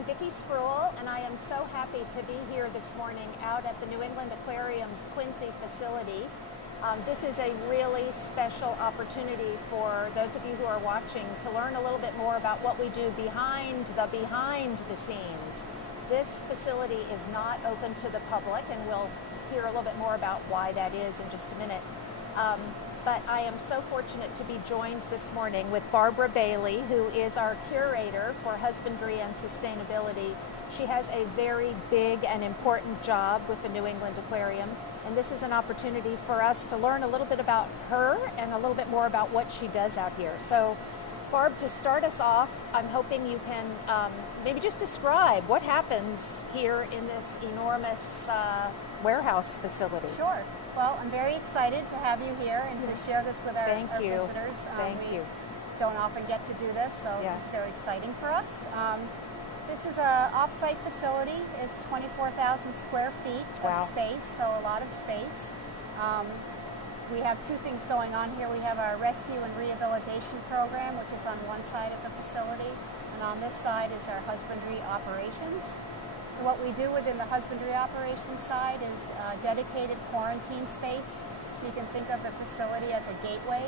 I'm Vikki Spruill, and I am so happy to be here this morning out at the New England Aquarium's Quincy facility. This is a really special opportunity for those of you who are watching to learn a little bit more about what we do behind the scenes. This facility is not open to the public, and we'll hear a little bit more about why that is in just a minute. But I am so fortunate to be joined this morning with Barbara Bailey, who is our curator for husbandry and sustainability. She has a very big and important job with the New England Aquarium, and this is an opportunity for us to learn a little bit about her and a little bit more about what she does out here. So, Barb, to start us off, I'm hoping you can maybe just describe what happens here in this enormous warehouse facility. Sure. Well, I'm very excited to have you here and to share this with our visitors. Thank you. Don't often get to do this, so Yeah. This is very exciting for us. This is an off-site facility. It's 24,000 square feet Wow. of space, so a lot of space. We have two things going on here. We have our rescue and rehabilitation program, which is on one side of the facility, and on this side is our husbandry operations. So what we do within the husbandry operations side is dedicated quarantine space. So you can think of the facility as a gateway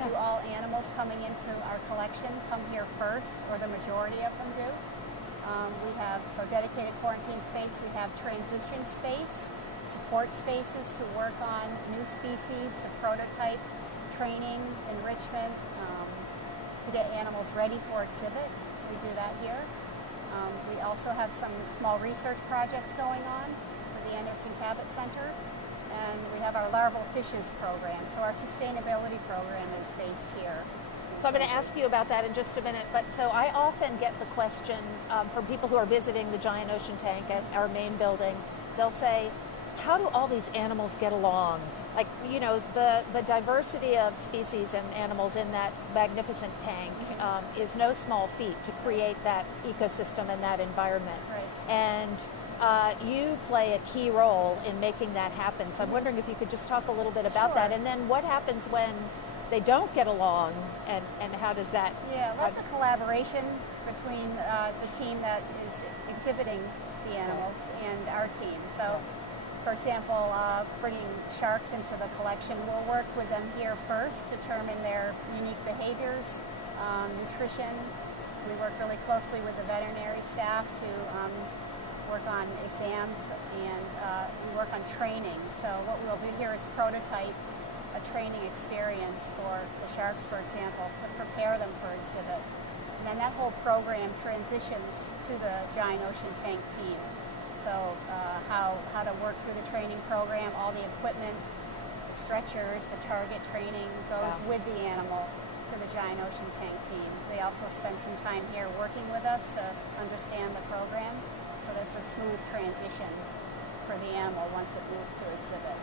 to all animals coming into our collection. Come here first, or the majority of them do. We have dedicated quarantine space. We have transition space, support spaces to work on new species, to prototype, training, enrichment, to get animals ready for exhibit. We do that here. We also have some small research projects going on for the Anderson Cabot Center, and we have our larval fishes program. So our sustainability program is based here. So I'm going to ask you about that in just a minute, but so I often get the question from people who are visiting the giant ocean tank at our main building. They'll say, how do all these animals get along? Like, you know, the diversity of species and animals in that magnificent tank is no small feat to create that ecosystem and that environment. Right. And you play a key role in making that happen. So I'm wondering if you could just talk a little bit about that, and then what happens when they don't get along, and how does that... Yeah, that's a collaboration between the team that is exhibiting the animals and our team. So, for example, bringing sharks into the collection, we'll work with them here first, determine their unique behaviors, nutrition. We work really closely with the veterinary staff to work on exams, and we work on training. So what we'll do here is prototype a training experience for the sharks, for example, to prepare them for exhibit. And then that whole program transitions to the giant ocean tank team. So how to work through the training program, all the equipment, the stretchers, the target training goes with the animal to the giant ocean tank team. They also spend some time here working with us to understand the program, so that it's a smooth transition for the animal once it moves to exhibit.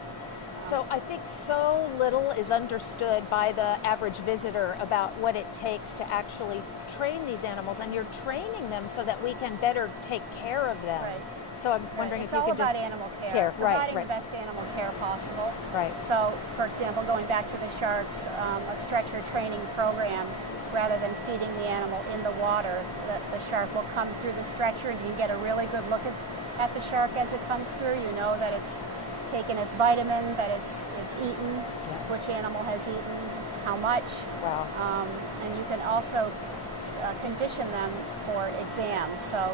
So I think so little is understood by the average visitor about what it takes to actually train these animals, and you're training them so that we can better take care of them. Right. So I'm wondering if you could It's all about animal care, providing the best animal care possible. Right. So, for example, going back to the sharks, a stretcher training program, rather than feeding the animal in the water, the shark will come through the stretcher, and you get a really good look at the shark as it comes through. You know that it's taken its vitamin, that it's eaten, which animal has eaten, how much. Wow. And you can also condition them for exams. So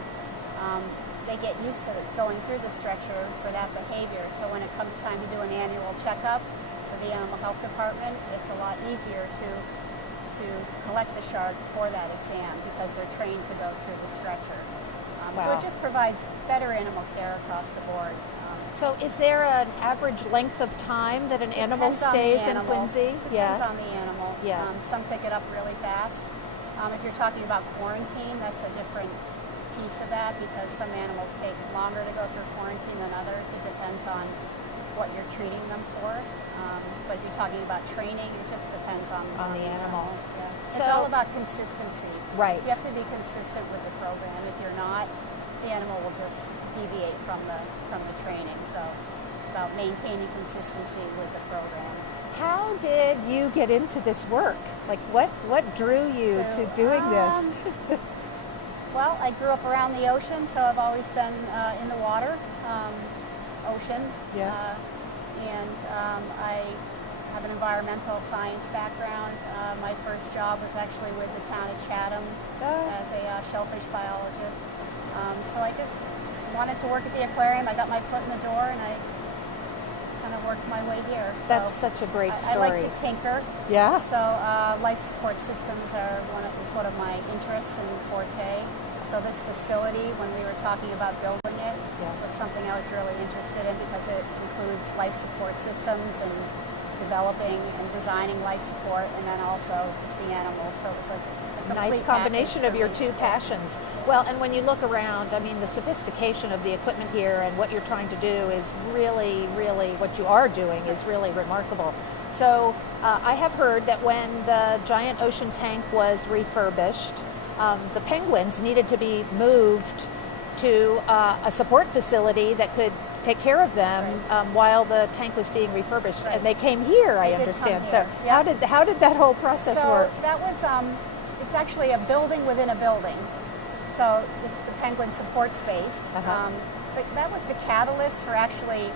they get used to going through the stretcher for that behavior. So when it comes time to do an annual checkup for the animal health department, it's a lot easier to collect the shark for that exam because they're trained to go through the stretcher. So it just provides better animal care across the board. So is there an average length of time that an animal stays in Quincy? Depends on the animal. Yeah. Some pick it up really fast. If you're talking about quarantine, that's a different piece of that, because some animals take longer to go through quarantine than others. It depends on what you're treating them for. But if you're talking about training, it just depends on the animal. Yeah. So, it's all about consistency. Right. You have to be consistent with the program. If you're not, the animal will just deviate from the training. So it's about maintaining consistency with the program. How did you get into this work? Like, what drew you to doing this? Well, I grew up around the ocean, so I've always been in the water, ocean. Yeah. I have an environmental science background. My first job was actually with the town of Chatham as a shellfish biologist. So I just wanted to work at the aquarium. I got my foot in the door, and I just kind of worked my way here. So That's such a great story. I like to tinker. Yeah. So life support systems are one of my interests and forte. So this facility, when we were talking about building it, was something I was really interested in because it includes life support systems and developing and designing life support, and then also just the animals. So it was a nice combination of your two passions. Well, and when you look around, I mean, the sophistication of the equipment here and what you're trying to do is really, really, what you are doing is really remarkable. So I have heard that when the giant ocean tank was refurbished, the penguins needed to be moved to a support facility that could take care of them while the tank was being refurbished, and they came here. I understand. So how did that whole process work? That was it's actually a building within a building. So it's the penguin support space. But that was the catalyst for actually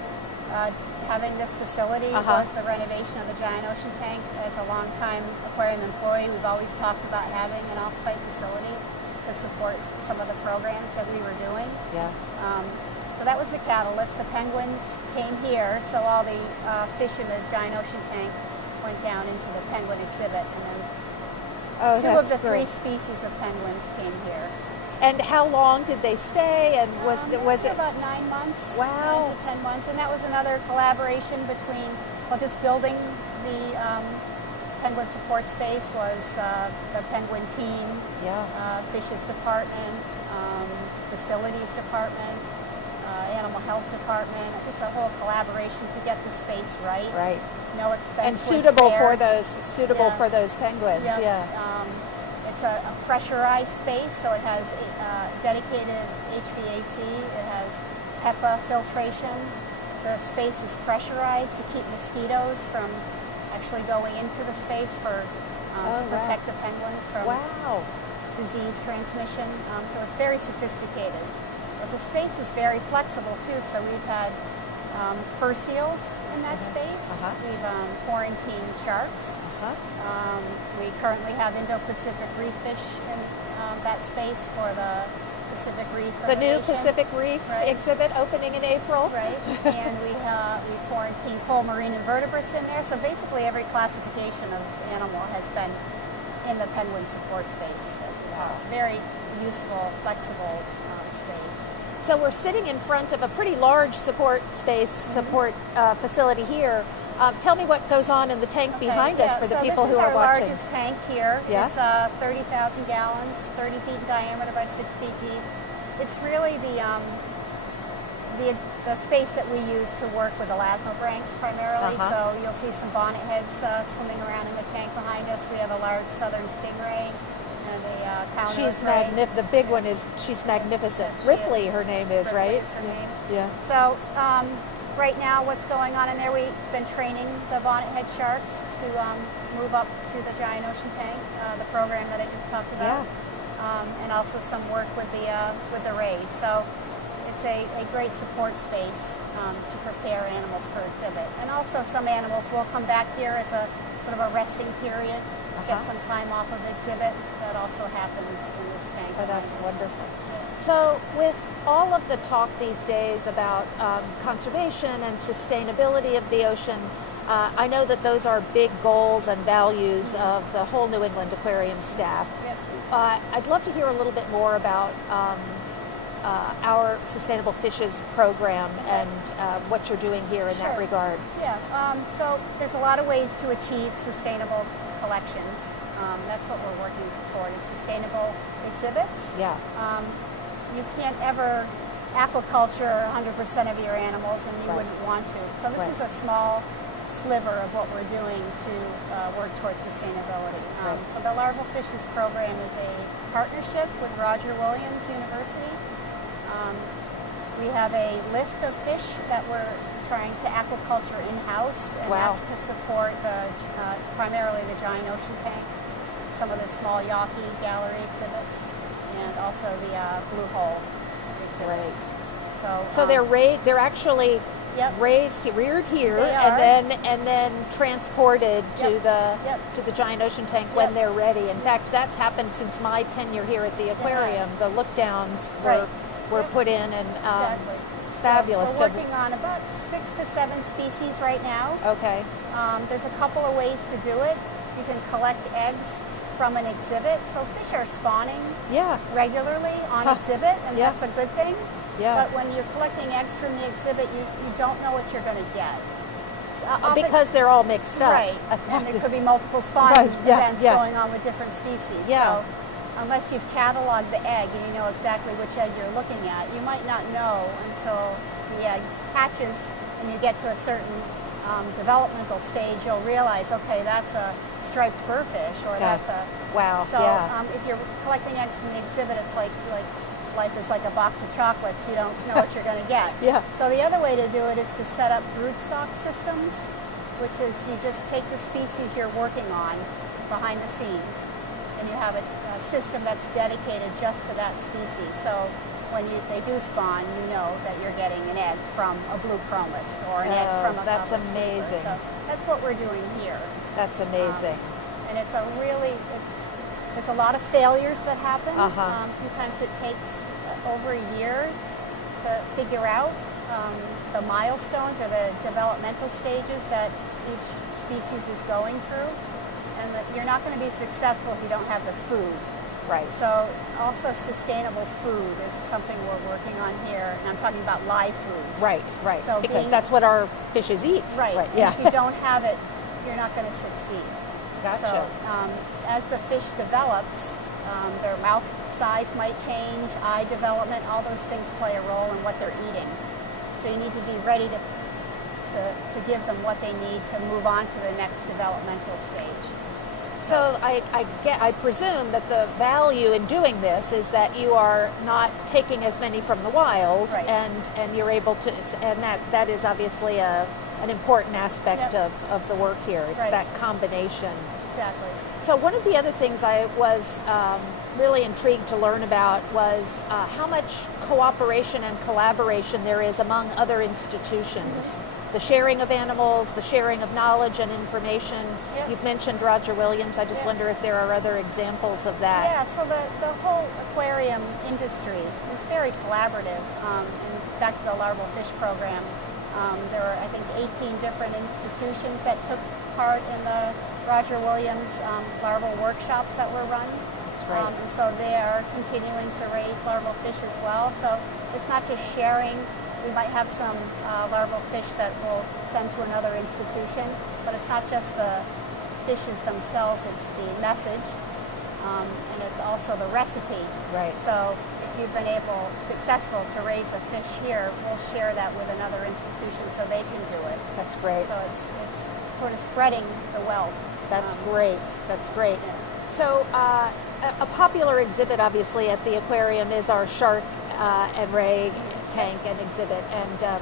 having this facility was the renovation of the giant ocean tank. As a longtime aquarium employee, we've always talked about having an off-site facility to support some of the programs that we were doing. Yeah. So that was the catalyst. The penguins came here, so all the fish in the giant ocean tank went down into the penguin exhibit, and then two of the three species of penguins came here. And how long did they stay? And was it about 9 months? Wow. 9 to 10 months, and that was another collaboration between, well, just building the penguin support space was the penguin team, fishes department, facilities department, animal health department, just a whole collaboration to get the space right. Right. No expense and was suitable spared. for those penguins. Yeah. It's a pressurized space, so it has dedicated HVAC. It has HEPA filtration. The space is pressurized to keep mosquitoes from actually going into the space to protect the penguins from disease transmission. So it's very sophisticated. But the space is very flexible too, so we've had fur seals in that space. We've quarantined sharks. We currently have Indo-Pacific reef fish in that space for the Pacific Reef The new renovation. Pacific Reef exhibit opening in April. Right, and we've quarantined cold marine invertebrates in there. So basically every classification of animal has been in the penguin support space as well. It's a very useful, flexible space. So we're sitting in front of a pretty large support space, facility here. Tell me what goes on in the tank behind us for the people who are watching. This is our largest tank here. It's 30,000 gallons, 30 feet in diameter by 6 feet deep. It's really the space that we use to work with elasmobranchs primarily. So you'll see some bonnet heads swimming around in the tank behind us. We have a large southern stingray. And a she's magnificent. The big one is, she's magnificent. Ripley, her name is, Ripley right? is her name. Yeah. So right now what's going on in there, we've been training the bonnethead sharks to move up to the giant ocean tank, the program that I just talked about, and also some work with the rays. So it's a great support space to prepare animals for exhibit. And also some animals will come back here as a sort of a resting period, get some time off of exhibit. That also happens in this tank. Oh, that's wonderful. So with all of the talk these days about conservation and sustainability of the ocean, I know that those are big goals and values of the whole New England Aquarium staff. I'd love to hear a little bit more about our Sustainable Fishes program and what you're doing here in that regard. So there's a lot of ways to achieve sustainable collections. That's what we're working toward, is sustainable exhibits. You can't ever aquaculture 100% of your animals, and you wouldn't want to. So this is a small sliver of what we're doing to work towards sustainability. So the Larval Fishes program is a partnership with Roger Williams University. We have a list of fish that we're trying to aquaculture in-house, and that's to support primarily the giant ocean tank, some of the small Yawkey gallery exhibits, and also the blue hole exhibit. Great. So They're actually Yep. reared here, They are. and then transported to Yep. the Yep. to the giant ocean tank when Yep. they're ready. In fact, that's happened since my tenure here at the aquarium. The look downs were Right. put in, and exactly. it's fabulous. So we're working on about 6 to 7 species right now. Okay. There's a couple of ways to do it. You can collect eggs from an exhibit. So fish are spawning Yeah. regularly on Huh. exhibit, and Yeah. that's a good thing. Yeah. But when you're collecting eggs from the exhibit, you don't know what you're going to get. So often- Because they're all mixed up. Right, and there could be multiple spawning Right, yeah, events yeah. going on with different species. Yeah. So unless you've cataloged the egg and you know exactly which egg you're looking at, you might not know until the egg hatches and you get to a certain developmental stage. You'll realize, okay, that's a striped burrfish, or Yeah. that's a Wow. So yeah. if you're collecting eggs from the exhibit, it's like life is like a box of chocolates. You don't know what you're going to get. Yeah. So the other way to do it is to set up broodstock systems, which is you just take the species you're working on behind the scenes, and you have a system that's dedicated just to that species. So when they do spawn, you know that you're getting an egg from a blue chromis or an egg from a that's copper sweeper. amazing. So that's what we're doing here. That's amazing. And it's there's a lot of failures that happen. Uh-huh. Sometimes it takes over a year to figure out the milestones or the developmental stages that each species is going through, and that you're not going to be successful if you don't have the food. Right. So also sustainable food is something we're working on here, and I'm talking about live foods. Right. So because that's what our fishes eat. Right. And Yeah. if you don't have it, you're not going to succeed. Gotcha. So as the fish develops, their mouth size might change, eye development, all those things play a role in what they're eating. So you need to be ready to give them what they need to move on to the next developmental stage. So I presume that the value in doing this is that you are not taking as many from the wild, Right. and you're able to, and that is obviously an important aspect Yep. of the work here. It's Right. that combination. Exactly. So one of the other things I was really intrigued to learn about was how much cooperation and collaboration there is among other institutions. The sharing of animals, the sharing of knowledge and information. Yep. You've mentioned Roger Williams. I just Yep. wonder if there are other examples of that. Yeah, so the whole aquarium industry is very collaborative. And back to the larval fish program, there are, I think, 18 different institutions that took part in the Roger Williams larval workshops that were run. That's great. And so they are continuing to raise larval fish as well. So it's not just sharing. We might have some larval fish that we'll send to another institution, but it's not just the fishes themselves, it's the message, and it's also the recipe. Right. So if you've been successful to raise a fish here, we'll share that with another institution so they can do it. That's great. So it's sort of spreading the wealth. That's great. That's great. Yeah. So a popular exhibit, obviously, at the aquarium is our shark and ray tank and exhibit, and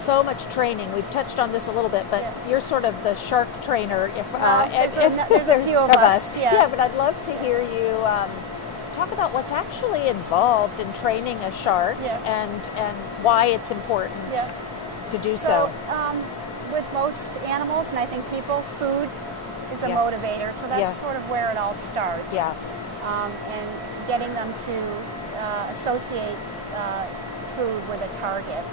so much training. We've touched on this a little bit, but Yeah. you're sort of the shark trainer. There's a few of us. Yeah, but I'd love to hear you talk about what's actually involved in training a shark, Yeah. and why it's important Yeah. to do so. With most animals, and I think people, food is a Yeah. motivator. So that's Yeah. sort of where it all starts. Yeah. And getting them to associate food with a target.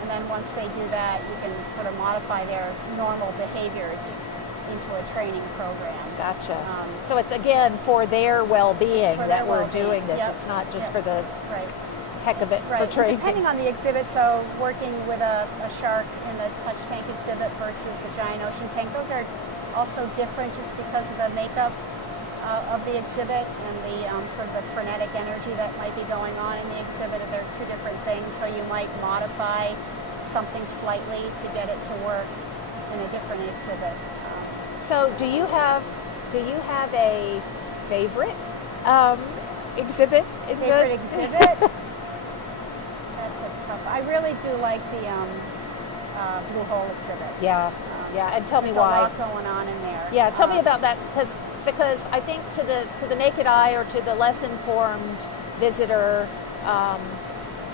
And then once they do that, you can sort of modify their normal behaviors into a training program. Gotcha. So it's, again, for their well-being It's for that their we're well-being. doing this. Yep. It's not just Yep. for the Right. heck of it, Right. for training. Depending on the exhibit, so working with a shark in the touch tank exhibit versus the giant ocean tank, those are also different just because of the makeup of the exhibit and the sort of the frenetic energy that might be going on in the exhibit. They're two different things, so you might modify something slightly to get it to work in a different exhibit. So do you have a favorite exhibit? Favorite exhibit? That's a tough. I really do like the blue hole exhibit. Yeah, yeah. And tell me There's why. a lot going on in there. Yeah, tell me about that, because I think to the naked eye or to the less informed visitor.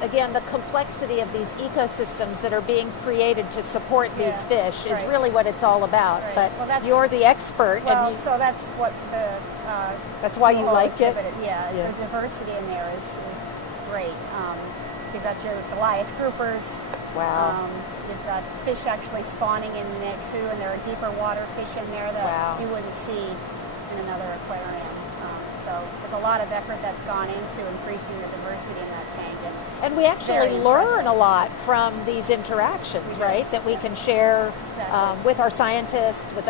Again, the complexity of these ecosystems that are being created to support these fish is really what it's all about. Right. But Well, you're the expert. Well, and you, so that's what the that's why you like it? Yeah, the diversity in there is great. So you've got your Goliath groupers. Wow. You've got fish actually spawning in there too, and there are deeper water fish in there that you wouldn't see in another aquarium. So there's a lot of effort that's gone into increasing the diversity in that tank. And we actually learn a lot from these interactions, right? That we can share with our scientists, with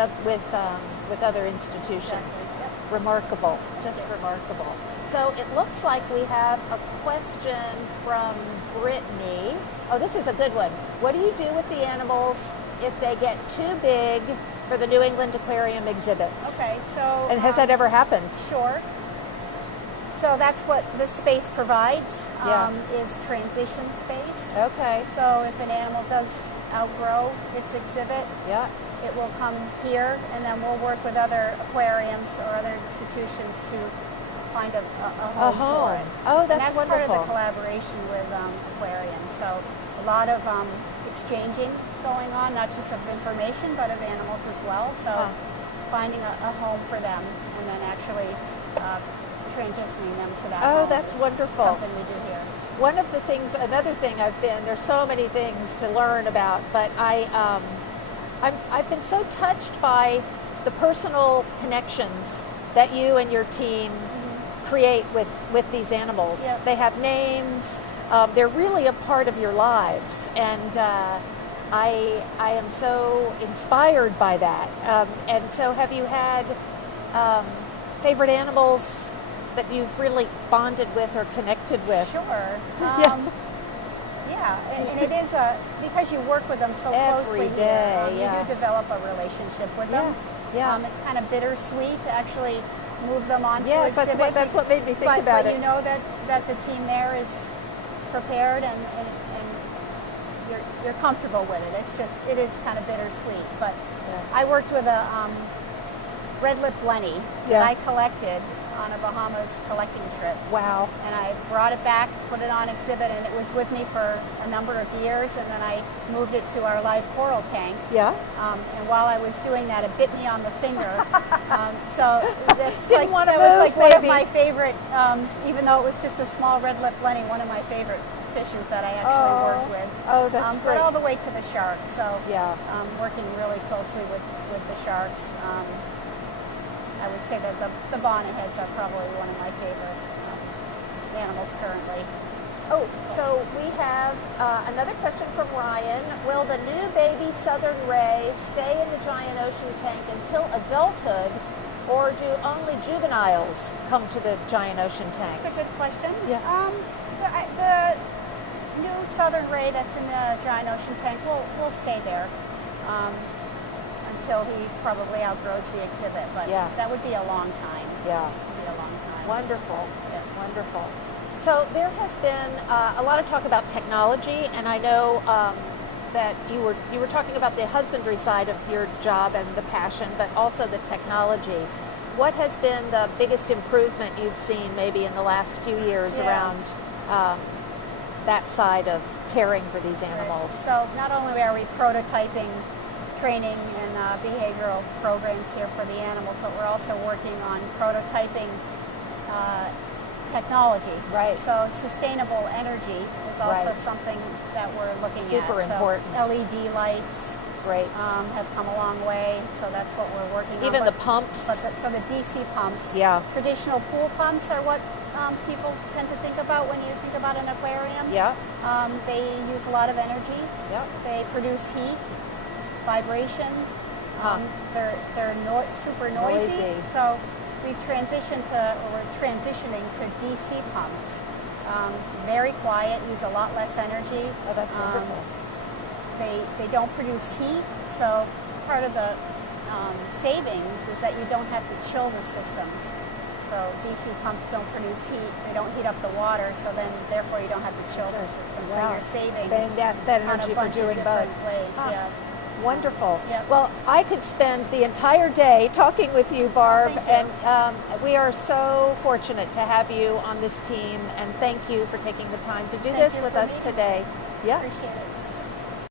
other institutions. Exactly. Yep. Remarkable, just remarkable. So it looks like we have a question from Brittany. Oh, this is a good one. What do you do with the animals if they get too big for the New England Aquarium exhibits? Okay, so... And has that ever happened? Sure. So that's what this space provides, is transition space. Okay. So if an animal does outgrow its exhibit, it will come here, and then we'll work with other aquariums or other institutions to find a home for it. Oh, that's wonderful. And that's part of the collaboration with aquariums. So a lot of exchanging going on, not just of information, but of animals as well. So finding a home for them, and then actually transitioning them to that home. That's wonderful. Something we do here. One of the things, another thing there's so many things to learn about, but I've been so touched by the personal connections that you and your team create with these animals. Yep. They have names. They're really a part of your lives, and I am so inspired by that. And so, have you had favorite animals that you've really bonded with or connected with? Sure. And it is because you work with them so closely every day. here, you do develop a relationship with them. It's kind of bittersweet to actually move them onto exhibit. That's what made me think about it. But you know that the team there is prepared and you're comfortable with it. It is kind of bittersweet. But I worked with a red lip blenny that I collected on a Bahamas collecting trip. Wow. And I brought it back, put it on exhibit, and it was with me for a number of years, and then I moved it to our live coral tank. Yeah. And while I was doing that, it bit me on the finger. So that's Didn't want to that was move, like one of maybe. my favorite, even though it was just a small red lip blenny, one of my favorite fishes that I actually worked with. Oh, that's great. But all the way to the sharks. So working really closely with the sharks. I would say that the bonnetheads are probably one of my favorite animals currently. Oh, so we have another question from Ryan. Will the new baby southern ray stay in the giant ocean tank until adulthood, or do only juveniles come to the giant ocean tank? That's a good question. Yeah. The new southern ray that's in the giant ocean tank will stay there. Until he probably outgrows the exhibit, but that would be a long time. Yeah. It would be a long time. Wonderful. Wonderful. So there has been a lot of talk about technology, and I know that you were talking about the husbandry side of your job and the passion, but also the technology. What has been the biggest improvement you've seen maybe in the last few years around that side of caring for these animals? Right. So not only are we prototyping training and behavioral programs here for the animals, but we're also working on prototyping technology. Right. So sustainable energy is also something that we're looking at. Super important. So LED lights have come a long way, so that's what we're working on. Even the pumps. So the DC pumps. Yeah. Traditional pool pumps are what people tend to think about when you think about an aquarium. Yeah. They use a lot of energy. Yeah. They produce heat, vibration. They're super noisy. So we're transitioning to DC pumps. Very quiet, use a lot less energy. Oh, that's wonderful. They don't produce heat, so part of the savings is that you don't have to chill the systems. So DC pumps don't produce heat, they don't heat up the water, so then therefore you don't have to chill the system. So you're saving that energy on a bunch for doing of both. different ways. Wonderful. Yep. Well, I could spend the entire day talking with you, Barb, Thank you. and we are so fortunate to have you on this team, and thank you for taking the time to do Thank this you with for us meeting today. me. Yeah. Appreciate it.